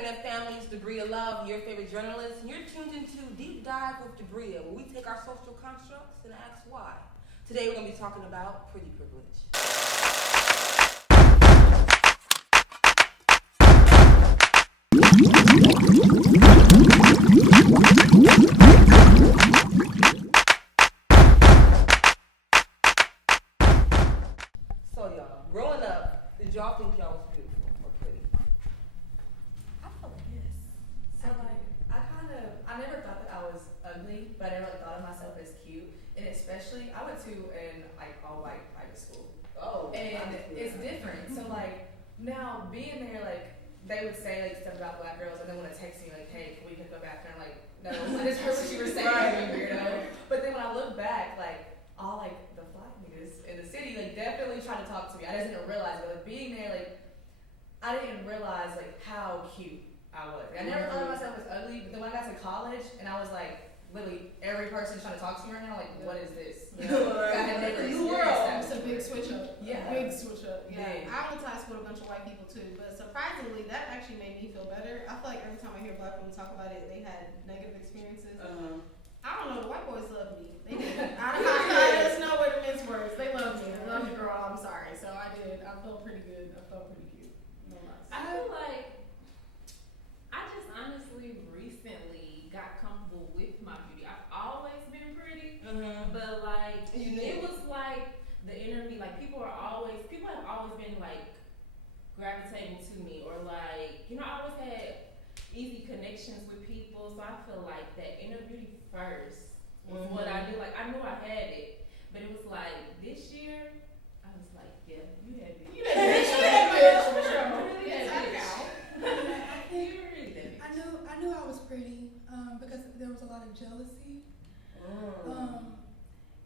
internet family? It's Debria Love, your favorite journalist, and you're tuned into Deep Dive with Debria, where we take our social constructs and ask why. Today we're going to be talking about pretty privilege. So y'all, growing up, did y'all think y'all was beautiful or pretty? I feel like yes. So like, I never thought that I was ugly, but I never thought of myself as cute. And especially, I went to an all white private school. Oh. And it's different. So like, now being there, like, they would say like stuff about black girls, and then when they text me like, hey, can we go back there? I'm like, no, I just heard what you were saying, right. Weirdo. But then when I look back, like, all like the fly niggas in the city, like, definitely tried to talk to me. I just didn't realize it. Like, being there, like, I didn't realize like how cute I was. I never thought of myself as ugly, but then when I got to college, and I was like, literally every person's trying to talk to me right now, like, what is this? You know? I had never experienced that. It's a big switch up. Yeah. Big switch up. Yeah. Big. I went to high school with a bunch of white people too, but surprisingly, that actually made me feel better. I feel like every time I hear black women talk about it, they had negative experiences. I don't know, the white boys love me. They did. There's no way to mince words. They love me. They love you, girl. I'm sorry. So I did. I felt pretty good. I felt pretty cute. No lies. I feel like I just honestly recently got comfortable with my beauty. I've always been pretty, but like it was like the interview. Like people have always been like gravitating to me, or like I always had easy connections with people. So I feel like that inner beauty first was what I do. Like I knew I had it, but it was like this year I was like, yeah, you had it. You had bitch. You had bitch. For sure. You had bitch. I knew I was pretty because there was a lot of jealousy.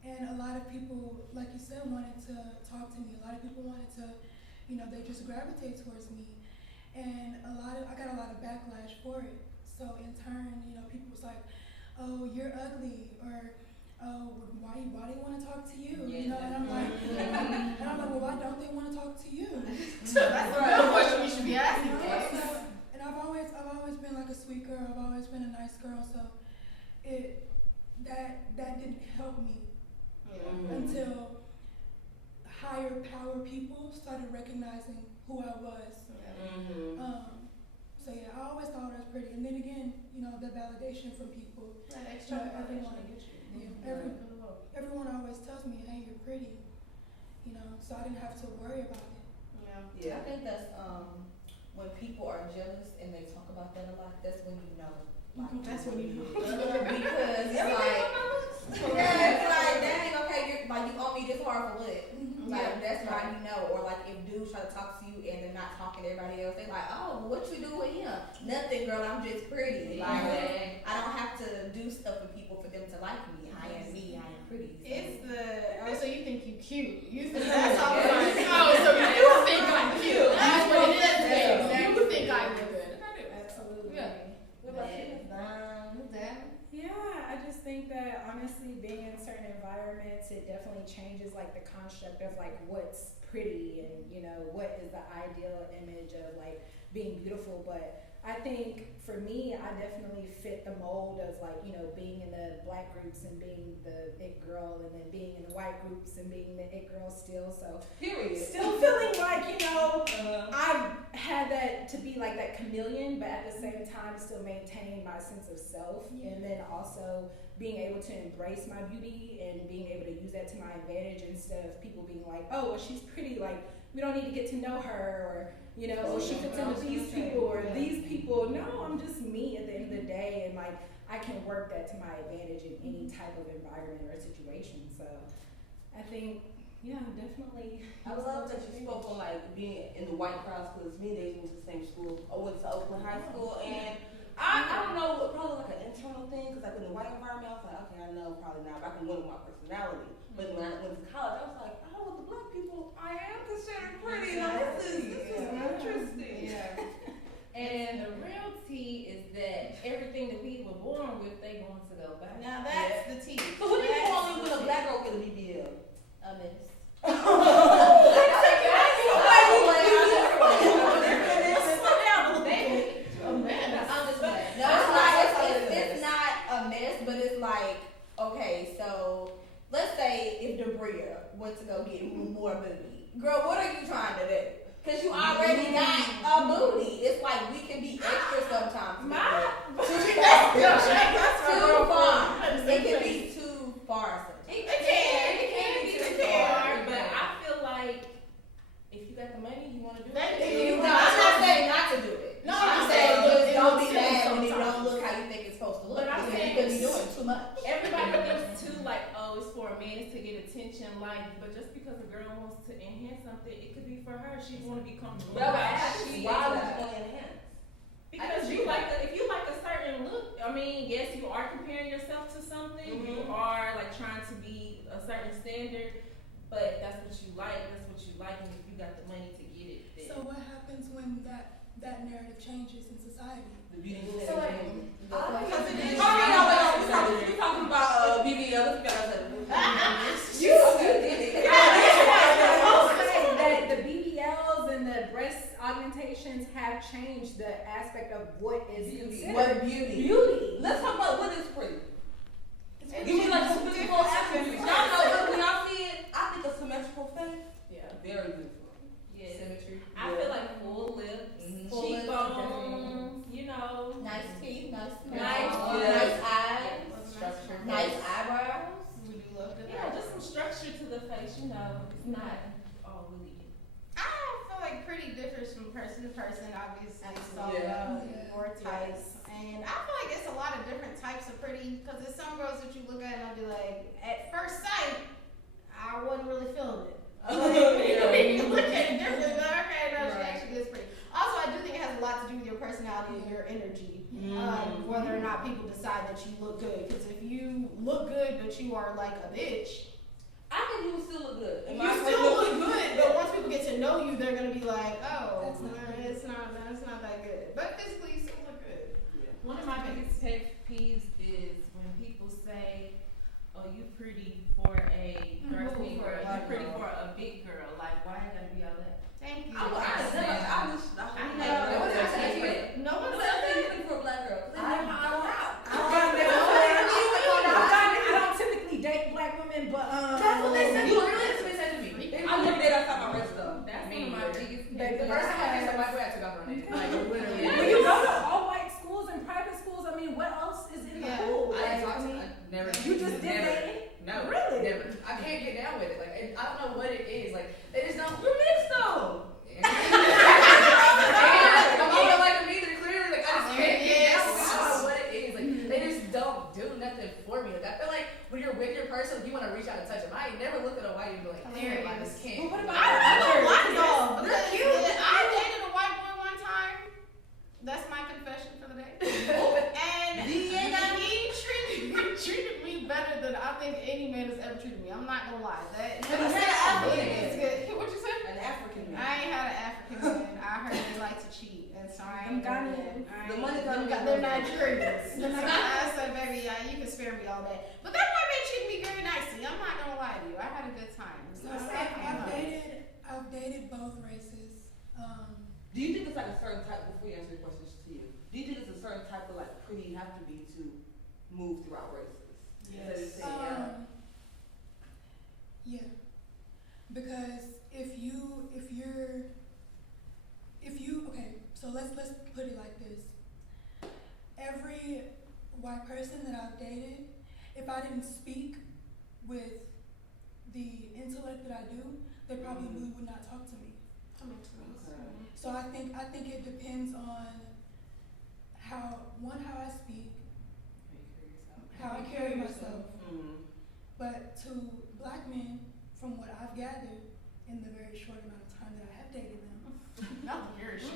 And a lot of people, like you said, wanted to talk to me. A lot of people wanted to, they just gravitate towards me. And I got a lot of backlash for it. So in turn, people was like, oh, you're ugly, or oh, why do they want to talk to you? And I'm like, well, why don't they want to talk to you? So that's the real question you should be asking. And I've always been like a sweet girl. I've always been a nice girl. So that didn't help me until higher power people started recognizing who I was. So yeah, I always thought I was pretty. And then again, the validation from people. That extra everyone, to get you. Everyone always tells me, hey, you're pretty. So I didn't have to worry about it. I think that's when people are jealous and they talk about that a lot. That's when you know. Like, that's when you know. Because it's like, it's like, dang, okay, you owe me this hard for what? Like that's how you know. Or like if dudes try to talk to you and they're not talking to everybody else, they like, oh, what you do with him? Nothing, girl. I'm just pretty. Like I don't have to do stuff for people for them to like me. I am me. I am pretty. So. It's so you think you cute. You think that's all right. So you think I'm cute. That's what it is. You think I look good. I do. Absolutely. Yeah. What about you? Yeah, I just think that honestly being in certain environments, it definitely changes like the construct of like what's pretty and what is the ideal image of like being beautiful. But I think for me, I definitely fit the mold of like, being in the black groups and being the it girl, and then being in the white groups and being the it girl still. So still feeling like, I've had that to be like that chameleon, but at the same time still maintain my sense of self. And then also being able to embrace my beauty and being able to use that to my advantage instead of people being like, oh, well, she's pretty, like we don't need to get to know her, or oh, she fits in with these people or these people. No, I'm just me at the end of the day, and like I can work that to my advantage in any type of environment or situation. So I think, definitely. I love that you spoke on like being in the white crowds, because me and Daisy went to the same school. I went to Oakland High School, and I don't know, probably like an internal thing, because like in the white environment, I was like, okay, I know, probably not, but I can win with my personality. But when I went to college, I was like, oh, with the black people, I am considered pretty. Now this is interesting. And the real tea is that everything that we were born with, they going to go back. Now that's the tea. So what do you call it when a black girl get a BBL? A miss. A go get more booty. Girl, what are you trying to do? Because you already got a booty. It's like we can be extra sometimes. Too far. It can be too far sometimes. It can be too far, but I feel like if you got the money, you want to do it. No, I'm not saying not to do it. No, I'm saying just don't be mad when it don't look how you think it's supposed to look. But I'm Because saying you could be doing too much. Everybody thinks too like, oh, it's for a man, it's to get attention, like, but just because a girl wants to enhance something, it could be for her. She want to be comfortable. Why Why would you want to enhance? Because you like if you like a certain look, I mean, yes, you are comparing yourself to something. You are like trying to be a certain standard, but that's what you like. That's what you like, and if you got the money to get it, then. So what happens when that narrative changes in society? The beauty So like, we're talking about BBL. that the BBLs and the breast augmentations have changed the aspect of what is considered What beauty? beauty. Let's talk about what is pretty. Give me like some physical attributes. Y'all know when y'all see it, I think a symmetrical face. Yeah. Very beautiful. Yes. Symmetry. I feel like full lips, Full lips, cheekbones, you know, Nice teeth, nice Nice eyes, Structure. nice eyebrows. We do love good yeah, just some structure to the face. You know, it's not all really. I feel like pretty differs from person to person, obviously. So Yeah. more types. And I feel like it's a lot of different types of pretty, because there's some girls that you look at and I'll be like, at first sight, I wasn't really feeling it. You look at it differently, but okay, no, she actually is pretty. Also, I do think it has a lot to do with your personality and your energy. Whether or not people decide that you look good. Because if you look good but you are like a bitch, I think you would still look good. you still look good, but once people get to know you, they're gonna be like, oh, it's not that good. But physically, you still look good. One of my biggest pet peeves is when people say, "Oh, you pretty for a dark skin girl. You pretty for a big girl." Like, why it gotta be all that? Thank you. No one No said you pretty for a black girl. I don't typically date black women, but That's what they said. That's what they said to me. I never did outside my race though. That's Me one of my either. biggest The pet first time I peeves. kissed a white boy, I took off running. Like literally. when you go to all white schools and private schools, I mean, what else is in the Yeah. pool? I Like, mean, never. you just did never. that? No, Really? never. I can't get down with it. Like I don't know what it is. Like they just don't. You're mixed though. I'm not like them either. Clearly, like I just can't get down with it. I don't know what it is. Like they just don't do nothing for me. Like I feel like when you're with your person, you want to reach out and touch them. I ain't never looked at a white and be like, damn, I just can't. But what about I don't like though? those. They're cute. I dated a white boy one time. That's my confession for the day. And he treated me better than I think any man has ever treated me. I'm not gonna lie. That And he had an African it's man. good. What you say? An African man. I ain't had an African man. I heard they like to cheat, and so I ain't. Them doing Ghanaian. that. I The ain't- money them coming Ga- in. They're Nigerians. I said, baby, you can spare me all that. But that white man treated me very nicely. I'm not gonna lie to you. I had a good time. So So I've dated both races. Do you think it's like a certain type, before you answer the questions to you, do you think it's a certain type of like pretty you have to be to move throughout races? Yes. Yeah. Because if you okay, so let's put it like this. Every white person that I've dated, if I didn't speak with the intellect that I do, they probably would not talk to me. That makes sense. So I think it depends on how I speak, how I carry myself. But to black men, from what I've gathered in the very short amount of time that I have dated them, Not very sure.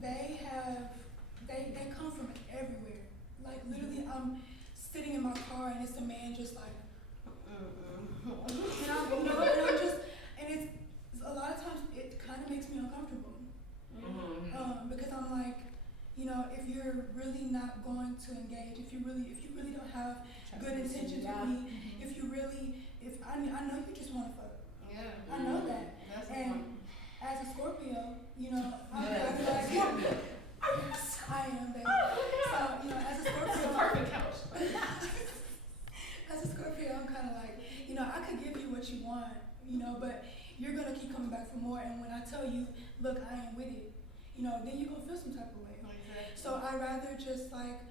they come from everywhere. Like literally, I'm sitting in my car and it's a man just like, and it's a lot of times it kind of makes me uncomfortable. Because I'm like, if you're really not going to engage, if you really don't have good intentions with me, I know you just want to fuck. Yeah. I know that. That's the And point. as a Scorpio, I'm like, I am, baby. So, as a Scorpio, Perfect couch. as a Scorpio, I'm kind of like, I back for more. And when I tell you, look, I ain't with it, you know, then you're gonna feel some type of way. Exactly. So I'd rather just like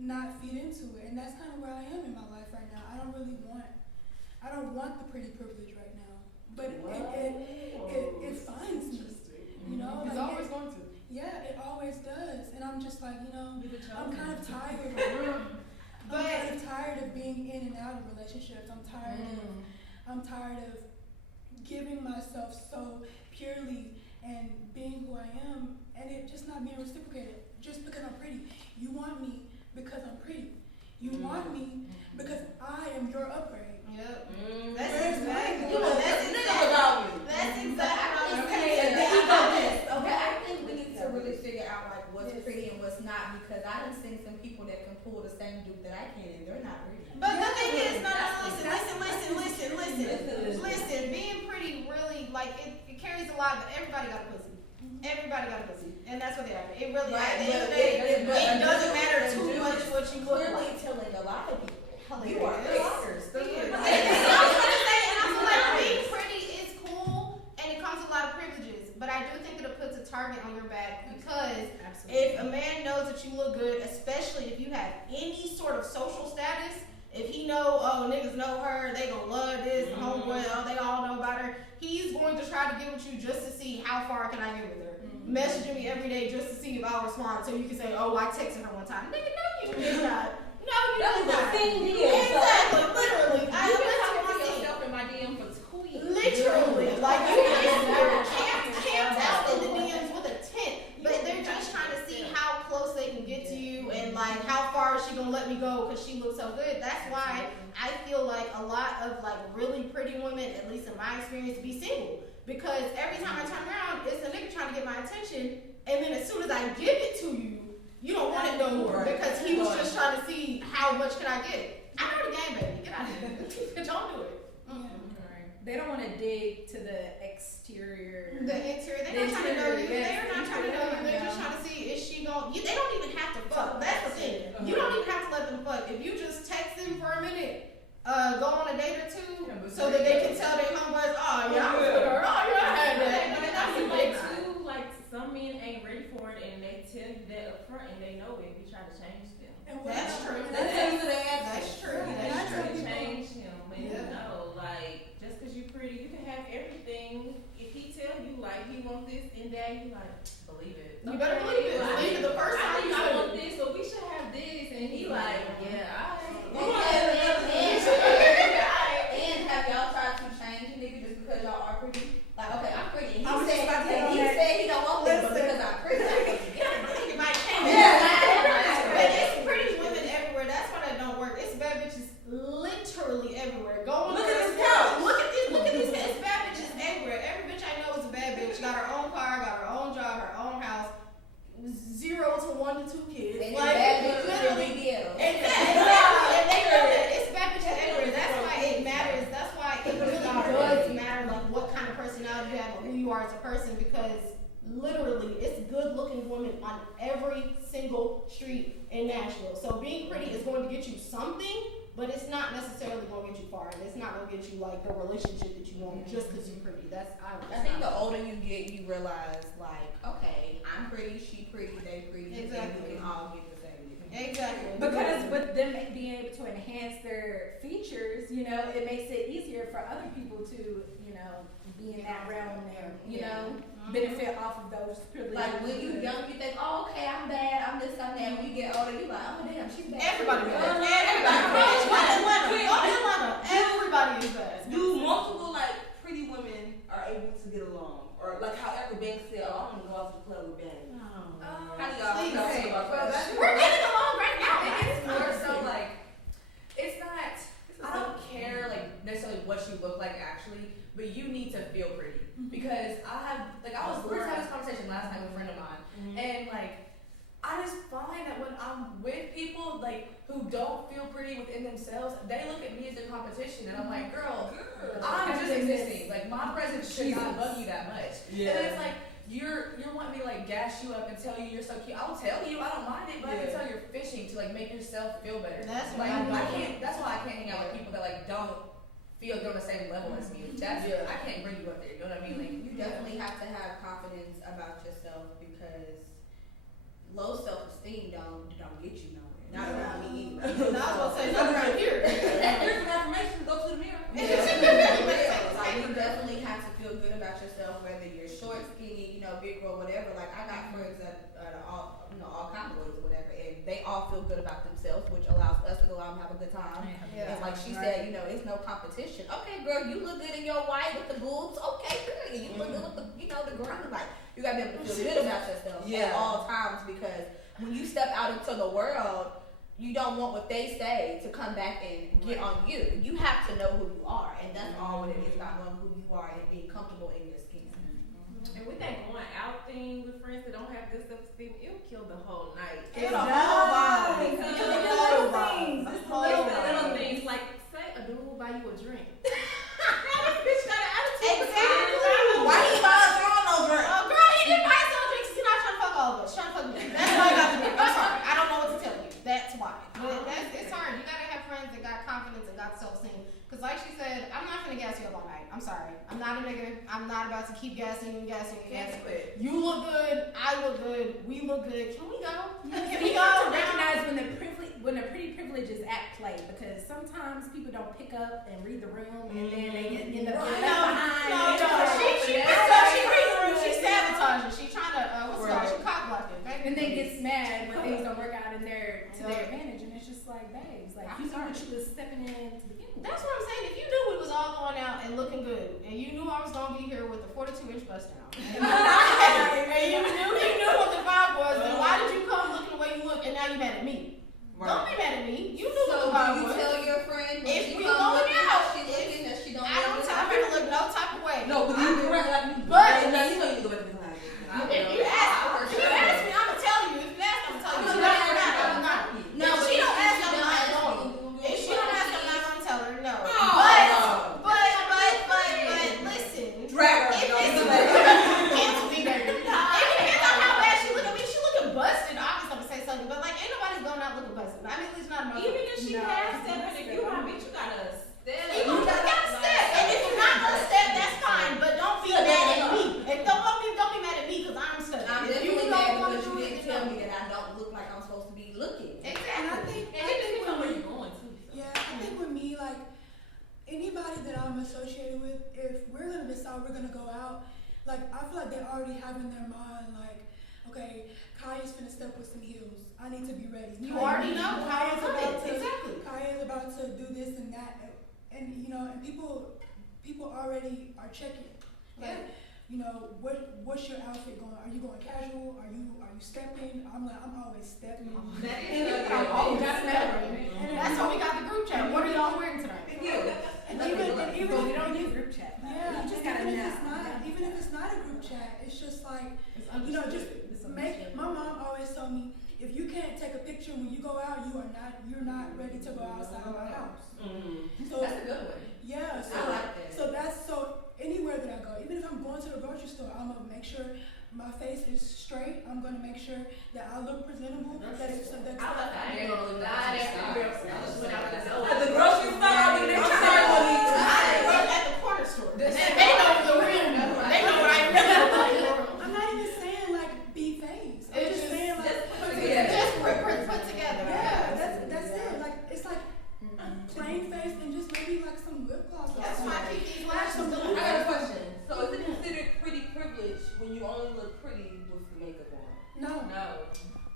not feed into it, and that's kind of where I am in my life right now. I don't want the pretty privilege right now, but it finds me, you know. It's like always going to. Yeah, it always does, and I'm just like, you know, I'm kind of tired. But I'm kind of tired of being in and out of relationships. I'm tired of giving myself so purely and being who I am, and it just not being reciprocated just because I'm pretty. You want me because I'm pretty. You want me because I am your upgrade. Yep. That's That's exactly. Okay, I think we need to really figure out like what's pretty and what's not, because I done seen some people that can pull the same dude that I can, and they're not pretty. But the thing is, listen, being pretty really, like, it carries a lot, but everybody got a pussy. Everybody got a pussy. And that's what they are. It really, at the end of the day, it doesn't matter too much what you look Clearly like. telling a lot of people. You Hilarious. are liars. And I feel like being pretty is cool, and it comes with a lot of privileges, but I do think that it puts a target on your back, because if a man knows that you look good, especially if you have any sort of social status, if he know, oh, niggas know her, they gonna love this, homeboy, oh, they all know about her, he's going to try to get with you just to see how far can I get with her. Messaging me every day just to see if I'll respond, so you can say, oh, I texted her one time. Nigga, no, you did not. No, you did not. Exactly, literally. I literally yourself in my DM for 2 weeks. Literally, like you camped out in the DMs with a tent, but they're just trying to see how close they can get to you, and like how far is she gonna let me go because she looks so good. That's why I feel like a lot of like really pretty women, at least in my experience, be single, because every time I turn around, it's a nigga trying to get my attention, and then as soon as I give it to you, you don't want it no more, because he was just trying to see how much can I get. I know the game, baby. Get out of here. Don't do it. They don't want to dig to the exterior. The interior, they're not trying to know you. They're not trying to know you. They're just trying to see, is she going, they don't even have to fuck. That's the thing. You don't even have to let them fuck. If you just text them for a minute, go on a date or two, so that they can tell their homeboys, oh, yeah, I was with her. Oh, yeah, I had that. But that's the thing too, like, some men ain't ready for it, and they tell you that up front, and they know it. You try to change them. That's true. That's true. That's true. Change him, but you know, like, just because you're pretty, you can have everything. If he tell you, like, he want this and that, you like, believe it. You better believe it. Believe it the first time you I say want this, so we should have this, and he like, yeah, And have y'all tried to change a nigga just because y'all are pretty? Like, okay, I'm pretty. He I'm just about to said, say that. he don't want this, but because I'm pretty, I'm gonna get it. you might change. But it's pretty women everywhere. That's why that don't work. It's bad bitches literally everywhere. Go on. Look at this couch. Look at these. It's bad bitches everywhere. Every bitch I know is a bad bitch. Got her own car, got her own job, her own house. 0 to 1 to 2 kids. And Like, bad bitches literally. really deal. Exactly. And they know that. It's bad bitches everywhere. That's why it matters. That's why it really does matter, like, what kind of personality you have or who you are as a person, because literally it's good looking women on every single street in Nashville. So being pretty is going to get you something, but it's not necessarily going to get you far, and it's not going to get you like the relationship that you want just because you're pretty. I think the older you get, you realize, like, okay, I'm pretty, she pretty, they pretty, Exactly. and we can all get the same. Exactly. Because with them being able to enhance their features, you know, it makes it easier for other people to, you know, be in that realm and, you know, benefit off of those privileges. Like, when you young, you think, oh, okay, I'm bad, I'm this, I'm that. When you get older, you like, oh, damn, she's bad. Everybody is bad. Everybody is bad. Do multiple like pretty women are able to get along, or like however Banks said, oh, I'm gonna go out to the club with Banks. How do y'all feel about that? We're getting along right now. I think it's more so like, it's not, I don't care like necessarily what you look like actually, but you need to feel pretty. Because we were having this conversation last night with a friend of mine, and like, I just find that when I'm with people like who don't feel pretty within themselves, they look at me as a competition, and I'm like, girl, I'm just existing. Like, my presence should not bug you that much. Yeah. And then it's like, you're wanting me to like gas you up and tell you you're so cute. I'll tell you, I don't mind it, but I can tell you're fishing to like make yourself feel better. That's like, why I can't. That's why I can't hang out with people that like don't feel on the same level as me. That's I can't bring you up there. You know what I mean? Like, You definitely have to have confidence about yourself because low self-esteem don't get you nowhere. Not around me either. And I was gonna say not around here. Here's some affirmation. Go to the mirror. Like you definitely have to feel good about yourself, whether you're short, skinny, big or whatever. Like I got friends that are all kinds of ways or whatever, and they all feel good about themselves, which allows us to go out and have a good time. Yeah. And like she said, it's no competition. Okay, girl, you look good in your white with the boobs. Okay, good. You look good with the the ground. Like you gotta be able to feel good about yourself at all times, because when you step out into the world, you don't want what they say to come back and get on you. You have to know who you are, and that's all what it is about knowing who you are and being comfortable in your skin. And with that going out thing with friends that don't have good self-esteem, it'll kill the whole night. It's the whole vibe. It's It's the the whole vibe. It's the little things, like say a dude will buy you a drink. This bitch got an attitude. Exactly. Why you buy us all no drink? Oh, girl, he didn't buy some drinks. He's not trying to fuck all of us. Trying to fuck me. That's why I got the drink. I'm sorry. I don't know what to tell you. That's why. But it's hard. You gotta have friends that got confidence and got self-esteem. Because like she said, I'm not gonna gas you up all night. I'm sorry. I'm not a nigga. I'm not about to keep gassing you and gassing you and gassing you. You look good. I look good. We look good. Can we go? Can we You go? have to recognize when the pretty privilege is at play, because sometimes people don't pick up and read the room, and then they end up getting left behind. No. She reads the room. She sabotaging. She trying to what's it called? She cock blocking. And then gets mad when things don't work out to their advantage, and it's just like, babes, like you knew what you was stepping in to begin with. That's what I'm saying. If you knew we was all going out and looking good, and you knew I was gonna be here with the 42-inch bust down, and you knew what the vibe was, then why did you come looking the way you look, and now you mad at me? Right. Don't be mad at me. You knew what So the vibe do you was. tell your friend when If she we comes going looking out, how she looking that she don't I don't tell her to look no type of way. No, but you correct. Like, But- you know you need to go back to the line. If you ask me, I'ma tell you. If you ask, I'ma tell you. She don't ask, I'm not. No, If but she don't ask, I'm don't not ask going. you. If she don't ask, I'm not gonna tell her no. Oh. But listen. Drag her. If Don't it's do that. cancel me, baby. It depends on how bad she look at me. She looking busted. Obviously, I'm gonna say something, but like, ain't nobody's going out looking busted. I mean, at least not in my Even if she has stepping, if you my bitch, you gotta step. You gotta step, and if you're not gonna step, that's fine. But don't be mad at me. And don't be mad at me because I'm stuck. I'm If you definitely don't mad wanna because you do it, didn't then tell don't. me that I don't look like I'm supposed to be looking. And I Exactly. think, And it depends on where you're going too. So. yeah, I think with me, like anybody that I'm associated with, if we're gonna decide we're gonna go out, like I feel like they already have in their mind, like, okay, Kaya's finna step with some heels. I need to be ready. You already know how Kaya's it's about coming. to, Exactly. Kaya's about to do this and that, and and people already are checking. Like, what's your outfit going? Are you going casual? Are you stepping? I'm always stepping. That is I'm always stepping. That's why we got the group chat. What are y'all wearing tonight? And even You don't need group chat. yeah, You just gotta even if know. even if it's not a group chat, it's just like just make. My mom always told me, if you can't take a picture when you go out, you're not ready to go outside of our house. Mm-hmm. So That's a good one. yeah, I like that. so anywhere that I go, even if I'm going to the grocery store, I'm gonna make sure my face is straight. I'm gonna make sure that I look presentable. That it's so that. I ain't gonna look that. I just went out the door. At the grocery store, I'm sorry, I at the corner store. They know the real me. They know what I really look like. I'm not even saying like be phased. I'm It's just saying like Just put together. yeah, that's it. Like it's like plain face and just maybe like some lip gloss. or That's why I something. keep these lashes Some done. I got a question. So is it considered pretty privilege when you only look pretty with the makeup on? No. No.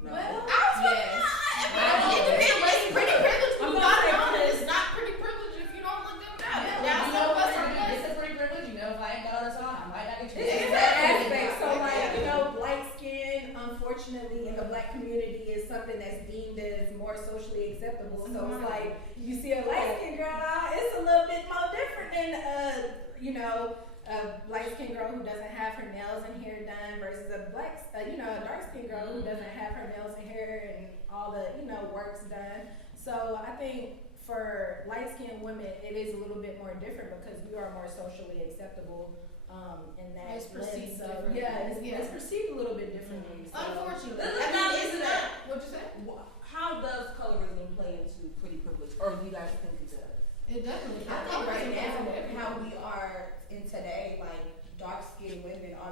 No. Yes. It depends. It's pretty privilege. You got it on. It's not pretty privilege if you don't look good about it. Now, some of us are This good. is pretty privilege. You know, if I ain't got all this on, I might not get you. It's that aspect. So like, light skin, unfortunately, in the black community is something that's deemed as more socially acceptable. So it's like, you see a light skin girl out, it's a little bit more different than a light skinned girl who doesn't have her nails and hair done versus a a dark skinned girl who doesn't have her nails and hair and all the, works done. So I think for light skinned women, it is a little bit more different because we are more socially acceptable. In that It's perceived lens. So, differently. it's perceived a little bit differently. So. Unfortunately. This is I not- mean, it's this is not. What'd you say? How does colorism play into pretty privilege, or do you guys think it does? It definitely. I think right now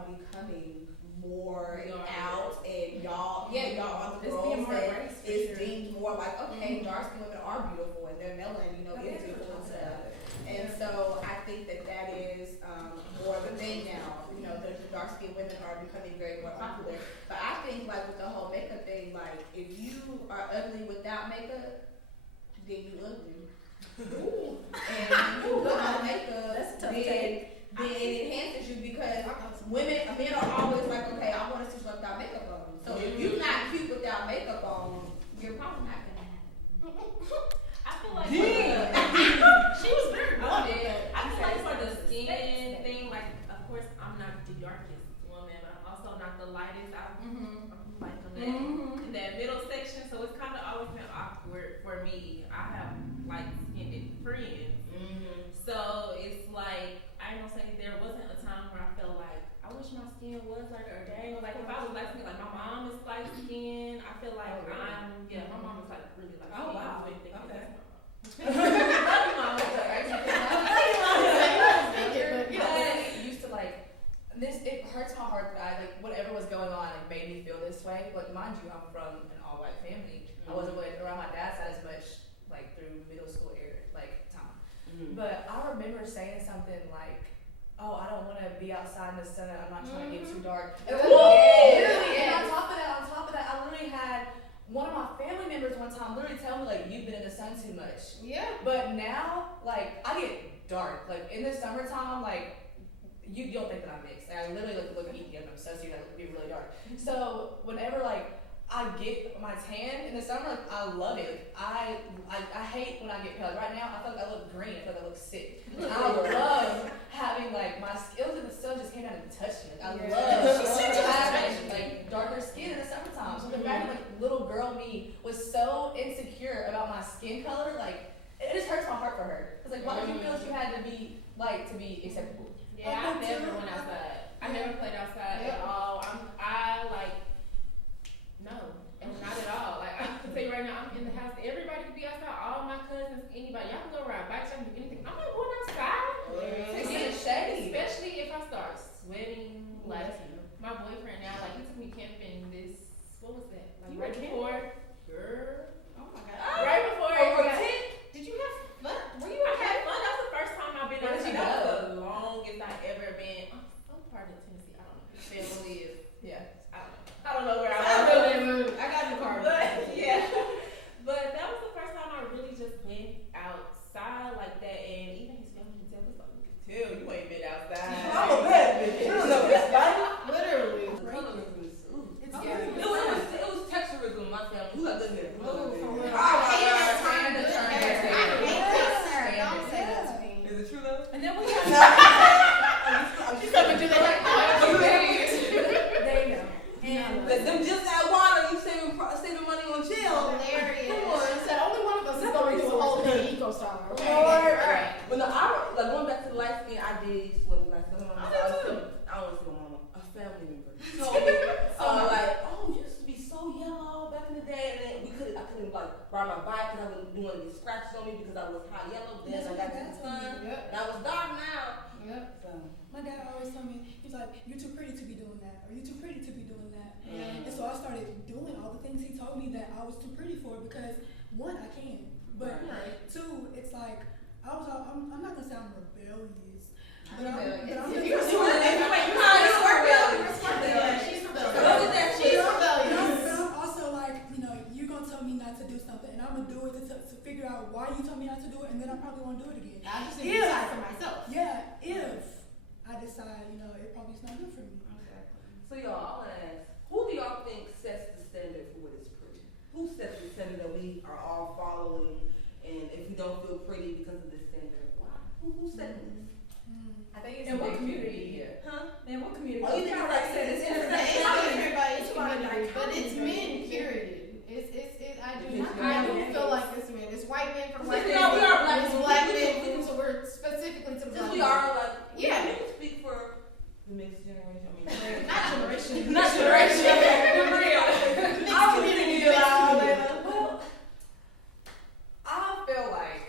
are becoming more We are. out, and y'all are the It's girls being more that embraced, for is sure. deemed more like, okay, dark skinned women are beautiful and their melanin, you know, is beautiful and stuff. And so I think that is more of a thing now. You know, the dark skinned women are becoming very more popular. But I think like with the whole makeup thing, like if you are ugly without makeup, then you ugly. And if you put on makeup, That's a tough then it enhances you because men are always like, okay, I want to see you without makeup on. So if you're not cute without makeup on, you're probably not gonna have it. I feel like She was very blunt. I feel like for the skin thing, like of course I'm not the darkest woman, but I'm also not the lightest. I'm like in that middle section, so it's kind of always been awkward for me. I have light skinned friends, so it's like I ain't gonna say there wasn't a time where I felt like I wish my skin was like her dang. Like if I was light skinned, like my mom is light skinned, I feel like my mom is like really light skinned. Oh, wow. I wouldn't think Okay. that's my mom. But it used to like this. It hurts my heart that I like whatever was going on like made me feel this way. Like mind you, I'm from an all-white family. I wasn't really around my dad's side as much like through middle school era like time. But I remember saying something like, "Oh, I don't want to be outside in the sun. I'm not trying to get too dark." And literally, and on top of that, I literally had one of my family members one time literally tell me like, "You've been in the sun too much." Yeah. But now, like, I get dark. Like in the summertime, like you don't think that I'm mixed. Like, I literally look Ethiopian. I'm so you gotta be really dark. So whenever like I get my tan in the summer, like I love it. Like, I hate when I get pale. Like, right now, I feel like I look green. I feel like I look sick. I love having like my skin. The sun just came down and touched me. Like, I love having like darker skin in the summertime. So the fact that like little girl me was so insecure about my skin color, like it just hurts my heart for her. Cause like why did you feel that you had to be light to be acceptable? Yeah, I never went outside. I never played outside at all. I like no, and not at all. Like I can tell you right now, I'm in the house. Everybody can be outside. All my cousins, anybody, y'all can go ride bikes. Y'all can do anything. I'm not going outside. It's shady. Especially if I start sweating. Like my boyfriend now, like he took me camping this. What was that? Like right before. Girl. Oh my god. Right before. Did you have fun? Were you I had fun. That was the first time I've been Where out. did you That go? was the longest I've ever been. Some part of Tennessee. I don't know. Family is. Yeah. I don't know where I was. I got the car. But yeah. But that was the first time I really just went outside like that, and even his family can tell us like, we can tell you ain't been outside. I'm a bad bitch. You don't know this, right? Literally. Colorism is, It's Yeah. very it was texturism in my family. Who got good hair? Who got good hair? I hate God. that term, Stand the good term. hair. I hate that term. Stand Don't it. say that to me. Is it true though? And then we have She's gonna do that like, they know. And Them just that water, you saving money on jail. hilarious. Come on. She said only one of us is going to do a whole day eco star. Okay. Lord. But no, like going back to the light skin, I did used to want to be light skin. I don't want to see my mama. A family member told me, like, oh, you used to be so yellow back in the day, and then I couldn't like ride my bike because I was doing these scratches on me because I was hot yellow. Then I got to the sun, and I was dark now. Yep. So. my dad always told me, he's like, "You're too pretty to be doing that," or "You're too pretty to be doing that." Yeah. And so I started doing all the things he told me that I was too pretty for because one, I can, but two, it's like I'm not gonna say I'm rebellious, but I'm She's rebellious. But I'm also like, you're gonna tell me not to do something, and I'm gonna do it to figure out why you told me not to do it, and then I probably won't do it again. I just need to decide for myself. Yeah, if I decide, it probably is not good for me. So y'all, I want to ask, who do y'all think sets the standard for what is pretty? Who sets the standard that we are all following, and if we don't feel pretty because of this standard, why? Who's setting this? I think it's In what big community? media. Huh? Man, what community? Oh, you think it's like It's it's not everybody's community, but it's men, period. I do feel like it's men. It's white men from white We men. are black It's men. black We men. can- So we're specifically to the Since black we men. are like, Yeah. we can speak for the mixed generation. Not generation. Not generation. For real. Mixed community. Well, I feel like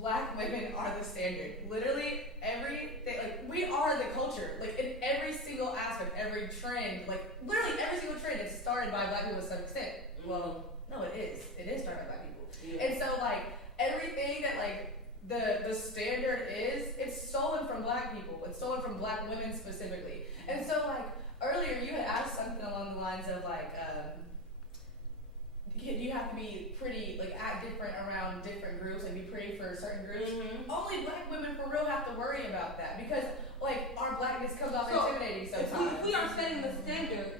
black women are the standard. Literally everything, like we are the culture. Like in every single aspect every trend, like literally every single trend is started by black people to some extent. Well, no, it is. It is started by black people. Yeah. And so like everything that like the standard is, it's stolen from black people. It's stolen from black women specifically. And so like earlier you had asked something along the lines of like you have to be pretty, like act different around different groups, like be pretty for certain groups. Only black women for real have to worry about that because like our blackness comes off intimidating sometimes. If we are setting the standard,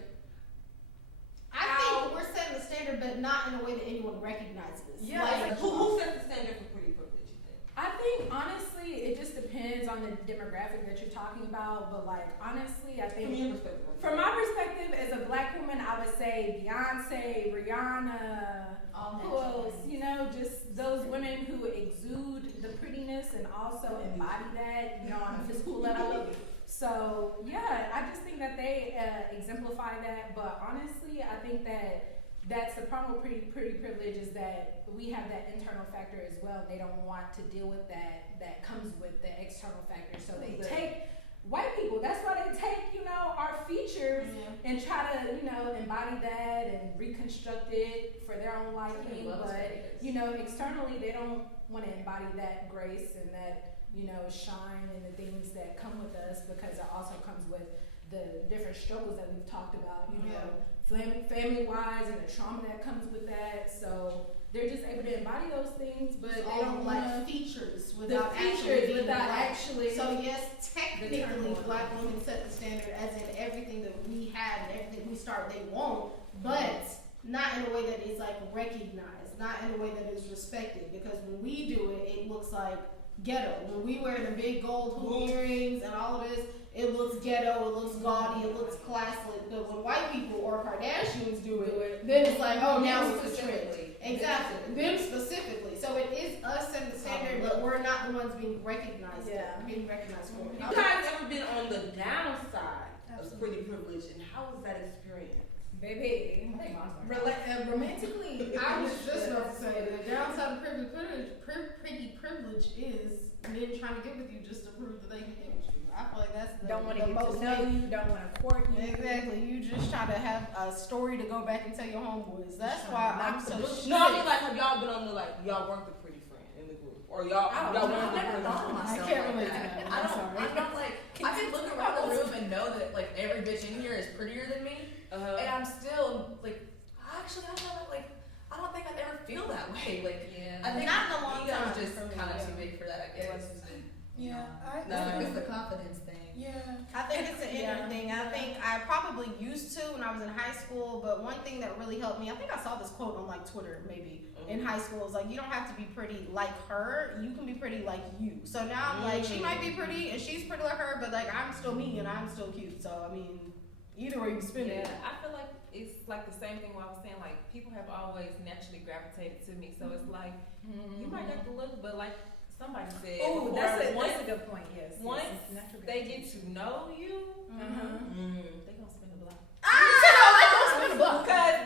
I think we're setting the standard, but not in a way that anyone recognizes. Yeah. Like, who sets the standard for pretty privilege, you think? I think honestly, it just depends on the demographic that you're talking about. But like honestly, I think From your perspective. from my perspective as a black woman, I would say Beyonce, Rihanna, who else? You know, just those women who exude the prettiness and also embody that, you know, on a physical level. So yeah, I just think that they exemplify that. But honestly, I think that that's the problem with pretty privilege is that we have that internal factor as well. They don't want to deal with that comes with the external factor. So they take white people. That's why they take, you know, our features and try to, you know, embody that and reconstruct it for their own liking. But you know, externally they don't want to embody that grace and that, you know, shine and the things that come with us, because it also comes with the different struggles that we've talked about, you know, family-wise and the trauma that comes with that. So they're just able to embody those things, but they don't like features without actually. So yes, technically, black women set the standard, as in everything that we have and everything we start, they won't, but not in a way that is like recognized, not in a way that is respected. Because when we do it, it looks like ghetto. When we wear the big gold hoop earrings and all of this, it looks ghetto, it looks gaudy, it looks classless. But when white people or Kardashians do it, then it's like, oh, now it's the trend. Exactly. Them specifically. So it is us setting the standard, but we're not the ones being recognized. Being recognized for it. You guys ever been on the downside of pretty privilege, and how was that experience? Baby, romantically, I was just about to say the downside of pretty privilege is men trying to get with you just to prove that they can get with you. I feel like that's don't want to get to know you, don't want to court you. Exactly. You just try to have a story to go back and tell your homeboys. That's why I'm so No, I mean, like, have y'all been on the, like, y'all weren't the pretty friend in the group? Or y'all weren't the pretty friend? I can't relate to that. I'm not like, I can look around the room and know that like every bitch in here is prettier than me. And I'm still like, actually, I don't think I'd ever feel that way. Like, I think not in a long you guys time. just kind of too big for that, I guess. It's the confidence thing. I think it's an inner thing. I think I probably used to when I was in high school, but one thing that really helped me, I think I saw this quote on like Twitter maybe in high school, is like, you don't have to be pretty like her, you can be pretty like you. So now I'm like, she might be pretty and she's pretty like her, but like I'm still me and I'm still cute. So I mean, either way you spin it. I feel like it's like the same thing what I was saying, like people have always naturally gravitated to me. So it's like you might get the look, but like somebody said, that's a good point. Yes. Once they get to know you, they gonna spin the block. Because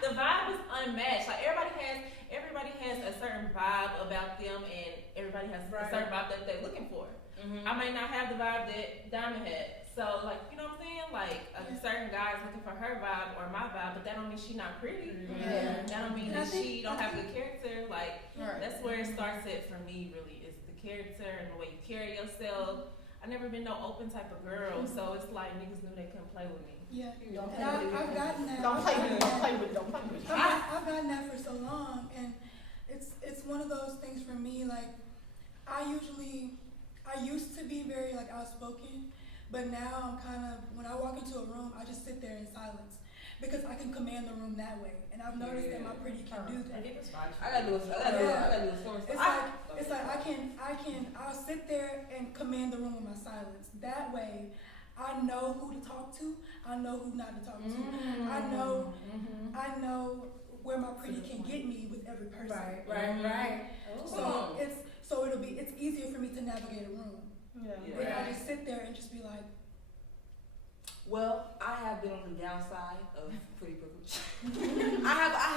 the vibe is unmatched. Like everybody has a certain vibe about them, and everybody has a certain vibe that they're looking for. I may not have the vibe that Diamond had. So, like, you know what I'm saying? Like, a certain guy's looking for her vibe or my vibe, but that don't mean she's not pretty. That don't mean that she don't have good character. Like, that's where it starts at for me, really, is the character and the way you carry yourself. I've never been no open type of girl, so it's like niggas knew they couldn't play with me. I've gotten that. Don't play with me. I've gotten that for so long, and it's one of those things for me, like, I used to be very, like, outspoken. But now I'm kind of, when I walk into a room, I just sit there in silence because I can command the room that way. And I've noticed that my pretty can do that. I gotta do a story. It's like I'll sit there and command the room with my silence. That way, I know who to talk to. I know who not to talk to. I know where my pretty can get me with every person. Right. So it's easier for me to navigate a room. If I just sit there and just be like, well, I have been on the downside of pretty privilege. I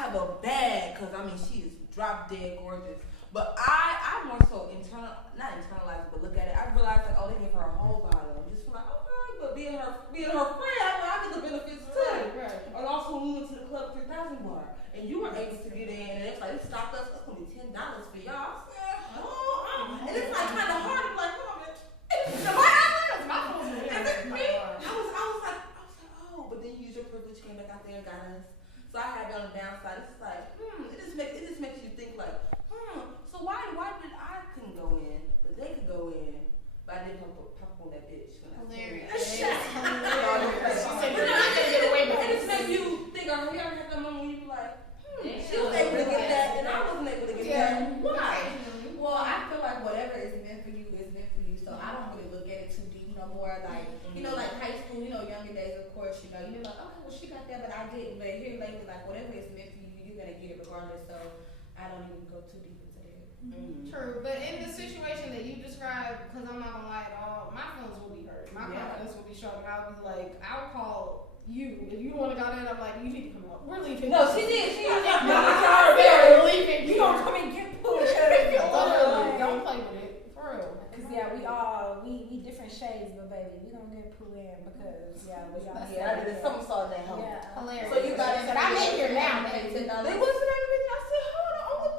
have a bad, because I mean she is drop dead gorgeous. But I more so not internalize it, but look at it. I realized like, oh, they give her a whole bottle. I'm just like, okay, but being her friend, I get the benefits too. Right. And also, when we went to the Club 3000 bar, and you were able to get in, and it's like, it stopped us, it's gonna be $10 for y'all. And it's like kind of hard to be like, come on, bitch. Is it me? I was like, oh, but then you use your privilege, came back out there and got us. So I had it on the downside. It's just like, it just makes you think like, so why did I couldn't go in, but they could go in, but I didn't pop on that bitch. Hilarious. She said, you're not gonna get away with it. It just makes you think, have you ever had that moment when you be like, she was able to get that, and I wasn't able to get that. Why? Well, I feel like whatever is meant for you is meant for you, so I don't really look at it too deep no more. Like, like high school, younger days, of course, you're like, okay, well, she got that, but I didn't. But here lately, like, whatever is meant for you, you're gonna get it regardless, so I don't even go too deep into that. True, but in the situation that you described, because I'm not gonna lie at all, my feelings will be hurt. My confidence will be struck, and I'll be like, I'll call you. If you want to go in, I'm like, you need to come out. We're leaving. No, she did. She was like, we're leaving. You gonna come and get pushed. Literally, don't play with it. For real. Cause we different shades, but baby, we gonna get put in because we all. I did something saw that home. Yeah. Hilarious. So you got it. But I'm in here now. Pay $10. They wasn't everything. I said, hold on the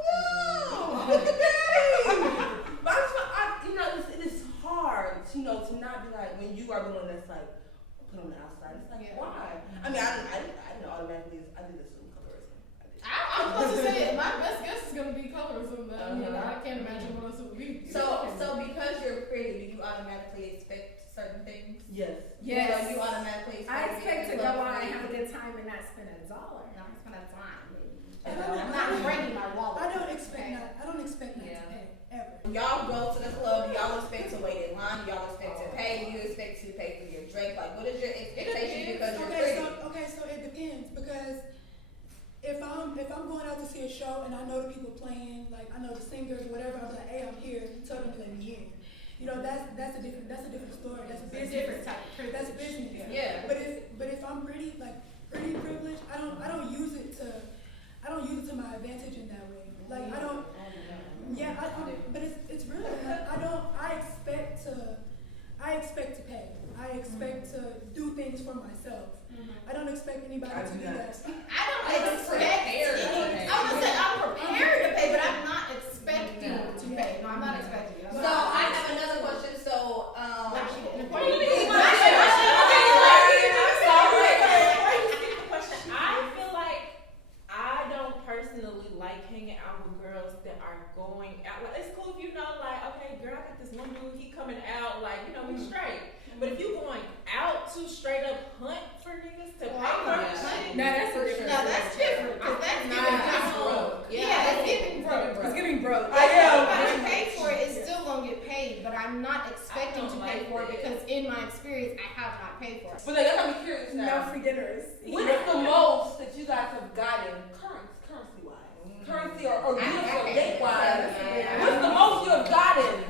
phone. Look at that. But it is hard, to not be like when you are the one that's like put on the outside. It's like, why? I mean, I didn't automatically. I did assume colorism. I'm supposed to say it. My best guess is gonna be colorism. I can't imagine what else it would be. So because you're pretty, do you automatically expect certain things? Yes. Yes. So you automatically I expect to go out and have a good time and not spend $1. Not spend a dime, baby. I'm not breaking my wallet. I don't expect not to pay ever. Y'all go to the club, do y'all expect to wait in line? Do y'all expect to pay? Do you expect to pay for your drink? Like, what is your expectation because you're pretty? So it depends because if I'm going out to see a show and I know the people playing, like I know the singers or whatever, I'm like, hey, I'm here. Tell them to let me in. That's a different story. That's business. Different type of privilege. That's business. Yeah. But if I'm pretty privileged, I don't use it to my advantage in that way. Like I don't. Yeah, but it's really I expect to pay. I expect to do things for myself. I don't expect anybody to do that. I don't expect I would say I'm prepared to pay, but I'm not expecting to pay. No, I'm not expecting it. So I have another question. So I feel like I don't personally like hanging out with girls that are going out. Like, it's cool if like, okay, girl, I got this one dude, he coming out, like, we straight. But if you going out to straight up hunt for niggas to pay for it, That's different. Because that's That's broke. Yeah, it's giving broke. It's getting broke. If I pay for it, it's still gonna get paid, but I'm not expecting to pay for it because in my experience, I have not paid for it. But that got me curious No now. free dinners. What is the most that you guys have gotten currency-wise? Currency or gifts or date-wise? What's the most you have gotten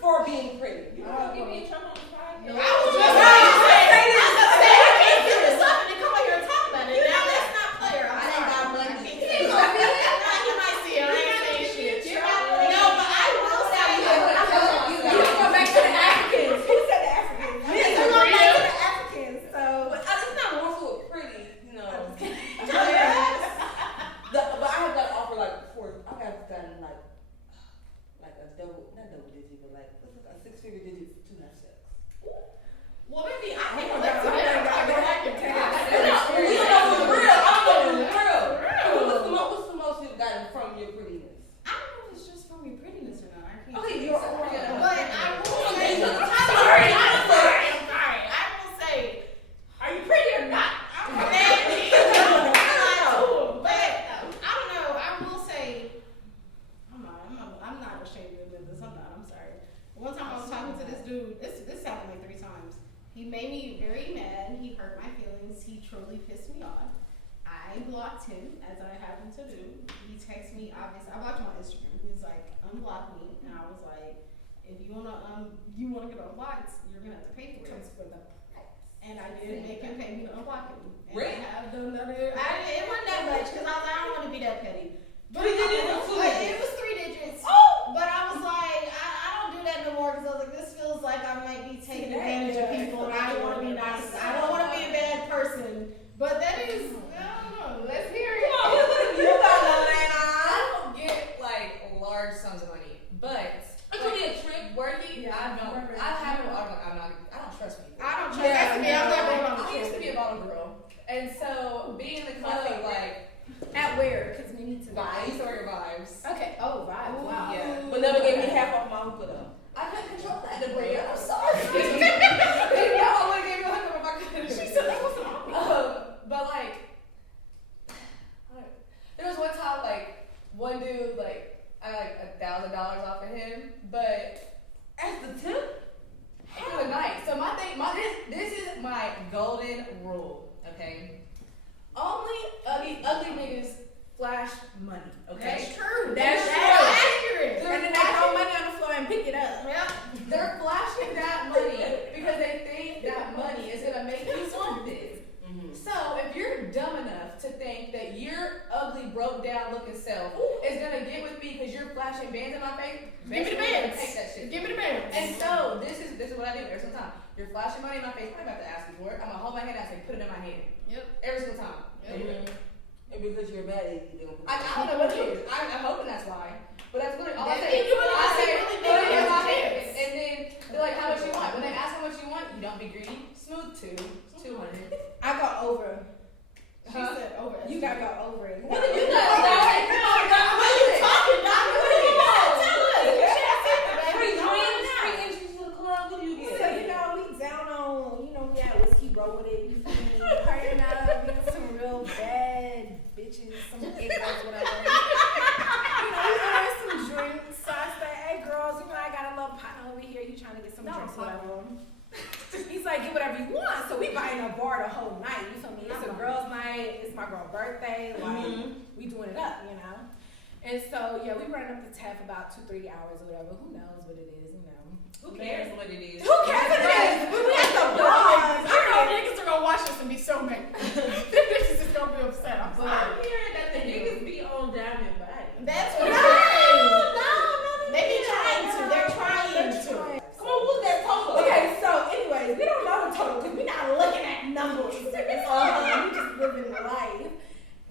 for being pretty? you don't give me in trouble on the podcast. I was just I can't do this up and then come over here and talk about it. Now let's not play her. I didn't got money. You might see her. I ain't saying shit. No, but I will say You go back to the Africans. Who said the Africans? Yes, You go back to the Africans. So But it's not more so pretty, But I have got an offer I have gotten like a not double digit, but like a 6-figure digit to have sex. well, maybe I can't relate to that. We don't know what's real. I don't know what's real. What's the most you've gotten from your prettiness? I don't know if it's just from your prettiness or not. I can't Okay, say. you're But I will say, I'm sorry. I will say, Are you pretty or not? maybe. But I don't know. I will say, I'm not ashamed to admit this. I'm sorry. One time I was talking to this dude. This happened like 3 times. He made me very mad. He hurt my feelings. He truly pissed me off. I blocked him, as I happen to do. He texted me. Obviously, I blocked him on Instagram. He was like, "Unblock me," and I was like, "If you wanna get unblocked, you're gonna have to pay for it." And I did make him pay me to unblock him. And Really? I have done it wasn't that much because I was like, I don't want to be that petty. But 3 digits or 2 digits? It was 3 digits. Oh! But I was like, I don't do that no more because I was like, this feels like I might be taking advantage of people and I don't want to be Vibes or your vibes? Okay. Oh, vibes. Wow. Yeah. But never gave me half off my hookah though. I couldn't control that, Debria. I'm sorry. No, I would have gave you a hookup if I could. She said that wasn't on me. But like, there was one time like one dude like I got like $1,000 off of him, but As the tip? for the night. So this is my golden rule. Okay, only ugly niggas flash money. Okay, That's true. That's That's true. accurate. They're And then they throw money on the floor and pick it up. Yep. They're flashing that money because they think that money is gonna make you something. So if you're dumb enough to think that your ugly, broke down looking self is gonna get with me because you're flashing bands in my face, Give me the basically, I'm gonna bands. take that shit. Give me the bands. And so this is what I do every single time. You're flashing money in my face. I'm about to ask you for it. I'm gonna hold my hand out and say, put it in my hand. Yep. Every single time. And because you're mad at you, don't. I don't know what it is. I'm hoping that's why. But that's literally all I say. You really I say, really put it in big my as hand. kids. And then they're like, how much you want? When they ask how much you want, you don't be greedy. Smooth 200. I go over. She said over. You gotta go over it. What did you guys do? Come on, girl. What are you talking about? What are you doing? Free drinks, free entries to the club. What do you So, get? you know, we down on, you know, we had whiskey bro with it, you feel me? Partying up, being some real bad bitches, some ignorants, whatever. You know, we ordered some drinks. So I said, hey girls, you know, I got a little partner over here, you trying to get some drinks, whatever. He's like, get whatever you want. So we buying a bar the whole night, you feel me? It's a girls' night, it's my girl's birthday, like, we doing it up, you know? And so, yeah, we running up the tab for about 2-3 hours or whatever. Who knows what it is, you know? Who cares what it is? Who cares what it is? We at the bar. I know niggas are gonna watch this and be so mad. Them bitches is gonna be upset. I'm sorry. I'm hearing that the niggas be on diamond body. That's what No. they be trying to. They're trying to. Come on, who's that total? Okay, so anyways, we don't know the total because we're not looking at numbers. We just living life.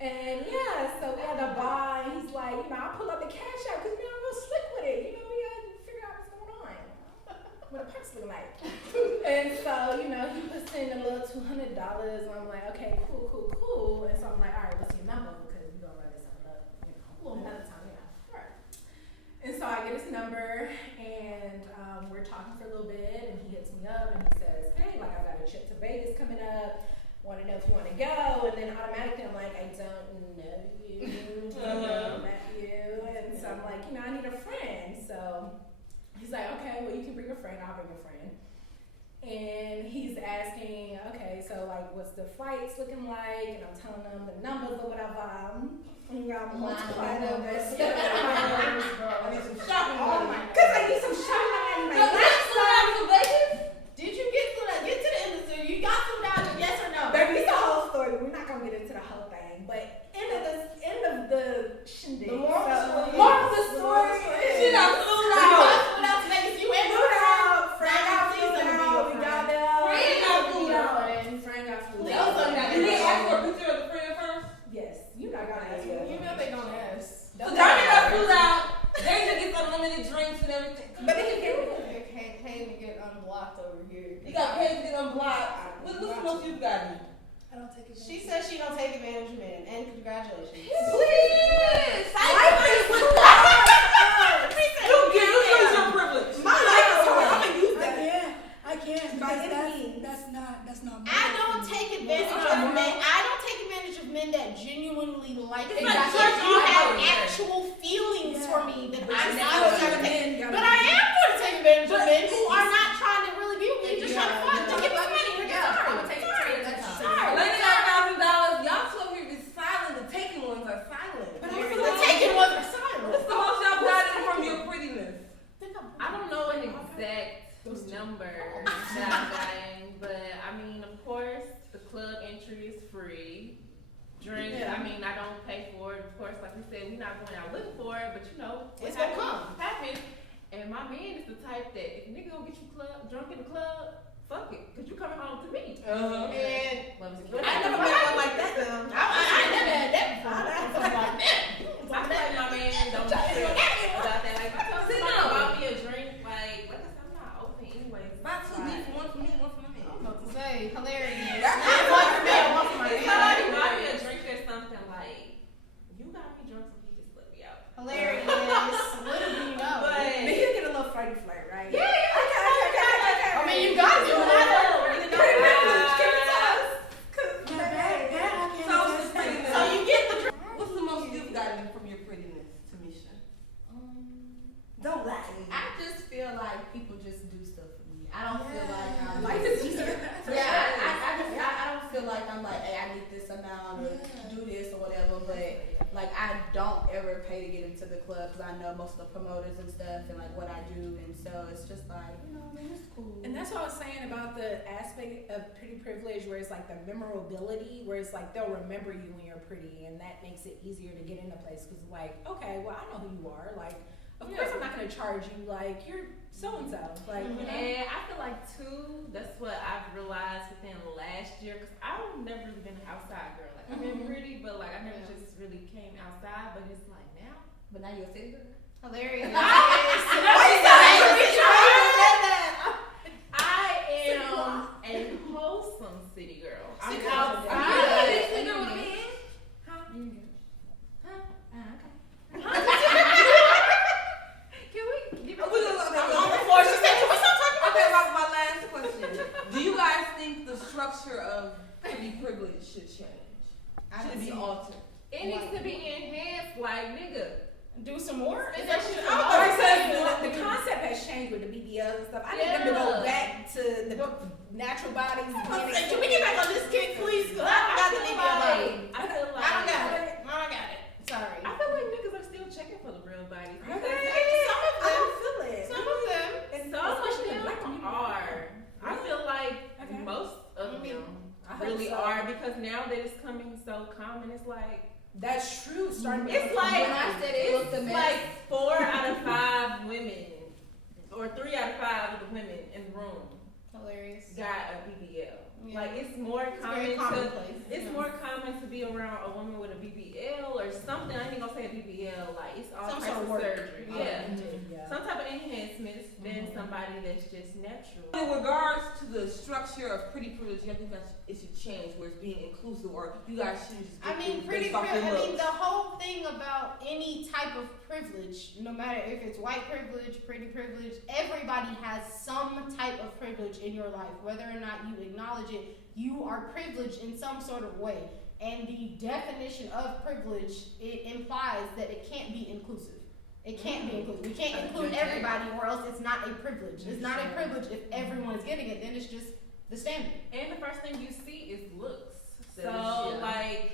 And yeah, so we had to buy. He's like, you know, I'll pull up the cash out because we're real slick with it. You know, we had to figure out what's going on. What a purse look like. And so, you know, he puts in a little $200 and I'm like, okay, cool. And so I'm like, all right, what's your number? Because we're going to run this up, you know, another time, you know. All right. And so I get his number and we're talking for a little bit and he hits me up and he says, hey, like I got a trip to Vegas coming up. Want to know if you want to go? And then automatically I'm like, I don't know you. Don't met you. And so I'm like, you know, I need a friend. So he's like, okay, well you can bring a friend. I'll bring a friend. And he's asking, okay, so like, what's the flights looking like? And I'm telling him the numbers or whatever. And I'm multiplying them. I need some shopping money. Because I need some shopping money. So that's what I'm to Vegas? Did you get to the end of the story? You got some down, yes or no? Baby, it's a whole story. We're not gonna get into the whole thing, but end of the shindig. The moral of the story. Moral of the story. She got flew You out. got some down to Vegas. You and Flew her. out. Frank got flew out. We got there. Frank got flew out. And Frank got flew You out. didn't ask for a picture of the friend first? Yes, you know I got that. You know they gonna ask. So Johnny got flew out. Deja gets unlimited drinks and everything. But they can get rid of it. They pay to get unblocked over here. You got paid to get unblocked. What's the most you got? I don't take it. She says she don't take advantage of men, and congratulations. Please! Life is too hard. You use your privilege. My life is hard. I'm gonna use that. I can't. By Because any means. that's not. I don't take advantage of men. I don't take advantage of men that genuinely like me. Exactly. If you have Yeah. actual feelings for me, then But I'm you not know going to men take. gotta But be- I am going to take advantage of men who are not trying to really be with me, just trying to fun. To get some money. Yeah, I'm gonna take it straight at that time. Sorry. Lady got $1,000. Y'all two over here be silent. The taking ones are silent. But The taking was a silence. What's the most y'all got from your prettiness? I don't know an exact number that I'm buying, but I mean, of course, the club entry is free. Drinks, Yeah. I mean, I don't pay for it. Of course, like we said, we're not going out looking for it, but you know, It's gonna come. happen. And my man is the type that if a nigga gonna get you drunk in the club, fuck it, cause you coming home to me. And Love is I never met one like that though. I never had that before. I feel like my man don't stress about that. Like, if I tell somebody about me a drink, like I said, I'm not open anyways. Not too deep. One for me, one for my man. I don't know what to say. Hilarious. That's Not one for me, one for my If man. somebody buy me a drink or something, like, you got me drunk some feel like I'm like, hey, I need this amount or do this or whatever, but like I don't ever pay to get into the club because I know most of the promoters and stuff and like what I do, and so it's just like, you know, I mean, it's cool. And that's what I was saying about the aspect of pretty privilege, where it's like the memorability, where it's like they'll remember you when you're pretty, and that makes it easier to get into place because like, okay, well I know who you are, like of course I'm not gonna charge you like you're so and so, like you know? And I feel like too, that's what I've realized within last year, because I've never really been an outside girl. Like I've been pretty, but like I never just really came outside. But it's like now. But now you're a city girl. Hilarious. I am a wholesome city girl. I'm City outside. girl. Can we give it On the floor. She said, "Can we stop talking about this?" My last question. Do you guys think the structure of pretty privilege should change? Should it be altered? It needs to be enhanced, like nigga. Do some more? Is that shit? The concept has changed with the BBLs and stuff. I need them to go back to the natural bodies. Can we get back on this kick, please? Cause I got the BBL. I feel like I don't got it. I don't got it. Sorry. I feel like niggas are still checking for the real bodies. Some of I them. don't feel it. Some of them. Especially the black Some community. are. I feel like Okay. most of them I hope really so. are, because now that it's coming so common, it's like That's true. Starting to it's become like When I said it looked a it's mess. like 4 out of 5 women, or 3 out of 5 of the women in the room Hilarious. got a BBL. Yeah. Like it's more It's common very to commonplace. it's more common to be around a woman with a BBL or something. I ain't gonna say a BBL, like it's all Some types sort of of work. surgery. Yeah. Yeah. Some type of enhancements than somebody that's just natural. In regards to the structure of pretty privilege, I think that it should change, where it's being inclusive, or you guys should just. I mean, based off your looks. the whole thing about any type of privilege, no matter if it's white privilege, pretty privilege, everybody has some type of privilege in your life. Whether or not you acknowledge it, you are privileged in some sort of way. And the definition of privilege, it implies that it can't be inclusive. It can't be inclusive. We can't include everybody, or else it's not a privilege. It's not a privilege if everyone is getting it, then it's just the standard. And the first thing you see is looks. So Yeah. like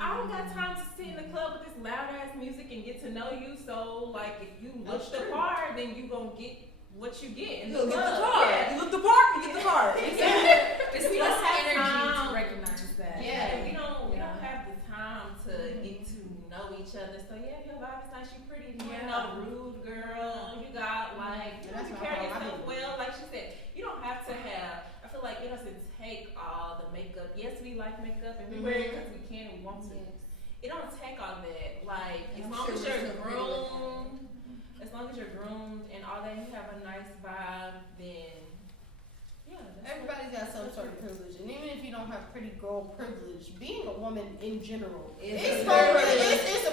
I don't got time to sit in the club with this loud ass music and get to know you. So like if you look That's the true. part, then you gonna get what you get in You the get the club. card. Yeah. You look the part, you get the card. It's We less don't have energy time. to recognize that. Yeah, we don't have the time to get to know each other. So yeah, your vibe is nice, you pretty, you ain't no rude girl. You got like you That's know, you my carry fault. I yourself do. well. Like she said, you don't have to have. I feel like it doesn't take all the makeup. Yes, we like makeup and we wear it because we can and we want to. It don't take all that. Like as I'm long sure as we're you're still pretty with groomed, as long as you're groomed and all that, you have a nice vibe. Then yeah, that's Everybody's got some sort of privilege, and even if you don't have pretty girl privilege, being a woman in general, it's a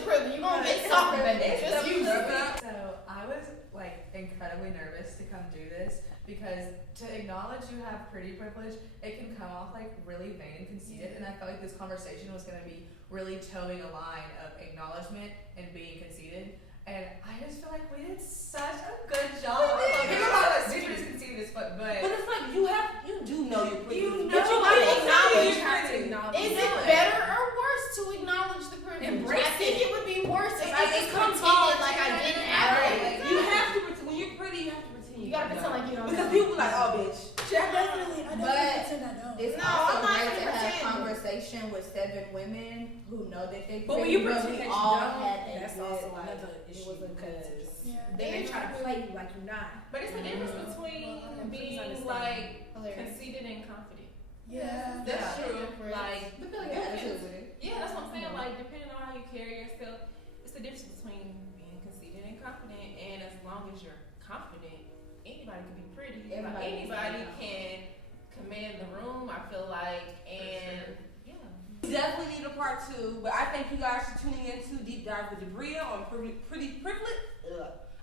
privilege. You're gonna get something, baby. Just use it. So I was like incredibly nervous to come do this because to acknowledge you have pretty privilege, it can come off like really vain and conceited, and I felt like this conversation was going to be really towing a line of acknowledgement and being conceited. And I just feel like we did such a good job. Like, a lot of us super conceited as fuck, But it's like you do know you're pretty. You But you know gotta it. acknowledge You have to acknowledge Is it. it better or worse to acknowledge the privilege? Embrace I think it would be worse if I just comes pretended off- like I didn't have it. You have to pretend. When you're pretty, you have to pretend. You gotta pretend like you don't Because know. people like, oh, bitch. I definitely pretend I don't. It's No, also I'm not great to gonna have pretend. conversation with 7 women who know that they But when you pretty, pretend that we you all don't, had that that's good, also like, another it issue was a because Yeah. then they try to play you like you're not. But it's the difference between being like Hilarious. conceited and confident. Yeah. That's Yeah. true. Like I feel like your attitude with it. yeah, that's what I'm saying. Like depending on how you carry yourself, it's the difference between being conceited and confident. And as long as you're confident, anybody can be pretty. Everybody Anybody can be can command the room. I feel like, and yeah. We definitely need a part 2, but I thank you guys for tuning in to Deep Dive with Debria on Pretty Privilege.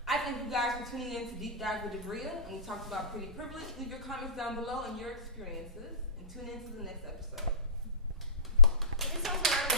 I thank you guys for tuning in to Deep Dive with Debria, and we talked about pretty privilege. Leave your comments down below and your experiences, and tune in to the next episode. It's so hard.